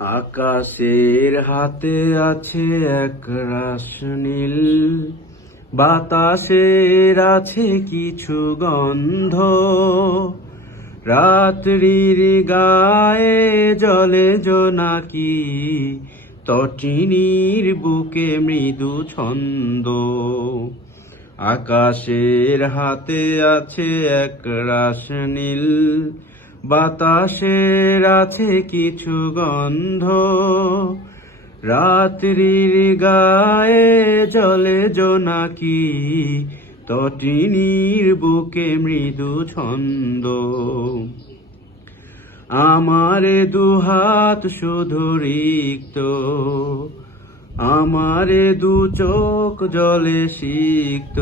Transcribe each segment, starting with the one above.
আকাশের হাতে আছে এক রাস নীল, বাতাসের আছে কিছু গন্ধ, রাত্রির গায়ে জলে জোনাকি, তটিনীর বুকে মৃদু ছন্দ। আকাশের হাতে আছে এক রাস নীল, বাতাসের আছে কিছু গন্ধ, রাত্রির গায়ে জলে জোনাকি, তটিনীর বুকে মৃদু ছন্দ। আমারে দুহাত শুধু রিক্ত, আমারে দু চোখ জলে সিক্ত,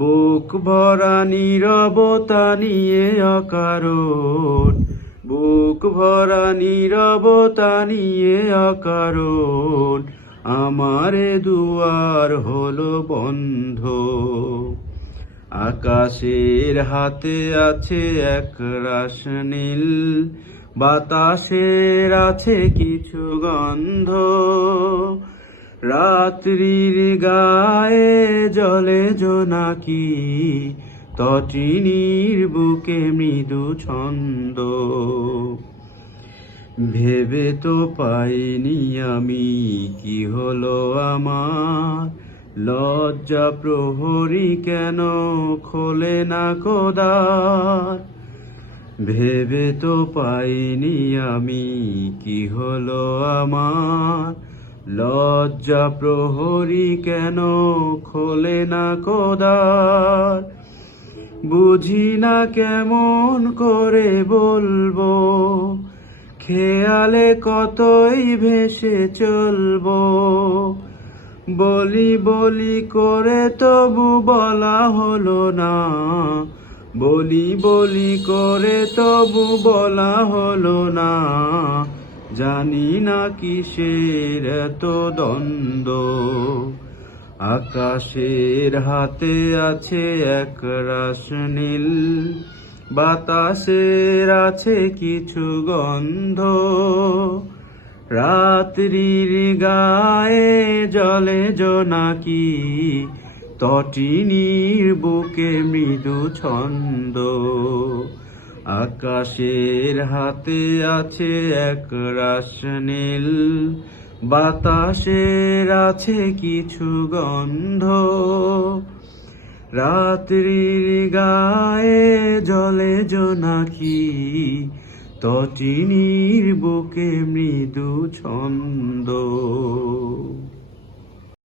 বুক ভরা নীরবতা নিয়ে অকারণ, বুক ভরা নীরবতা নিয়ে অকারণ, আমারে দুয়ার হলো বন্ধ। আকাশের হাতে আছে এক রাস নীল, বাতাসের আছে কিছু গন্ধ, রাত্রির গায়ে জলে জোনাকি, তটিনীর বুকে মৃদু ছন্দ। ভেবে তো পাইনি আমি কি হলো আমার, লজ্জা প্রহরী কেন খোলে না কোদার। ভেবে তো পাইনি আমি কি হলো আমার, লজ্জা প্রহরী কেন খোলে না কোদার। বুঝি না কেমন করে বলবো, খেয়ালে কতই ভেসে চলবো, বলি বলি করে তবু বলা হলো না, বলি বলি করে তবু বলা হলো না। জানি না কিসের এত দ্বন্দ্ব। আকাশের হাতে আছে এক রাস নীল, বাতাসের আছে কিছু গন্ধ, রাত্রির গায়ে জলে জোনাকি, তটিনীর বুকে মৃদু ছন্দ। আকাশের হাতে আছে এক রাস নীল, বাতাসের আছে কিছু গন্ধ, রাত্রির গায়ে জলে জোনাকি, তটিনীর বুকে মৃদু ছন্দ।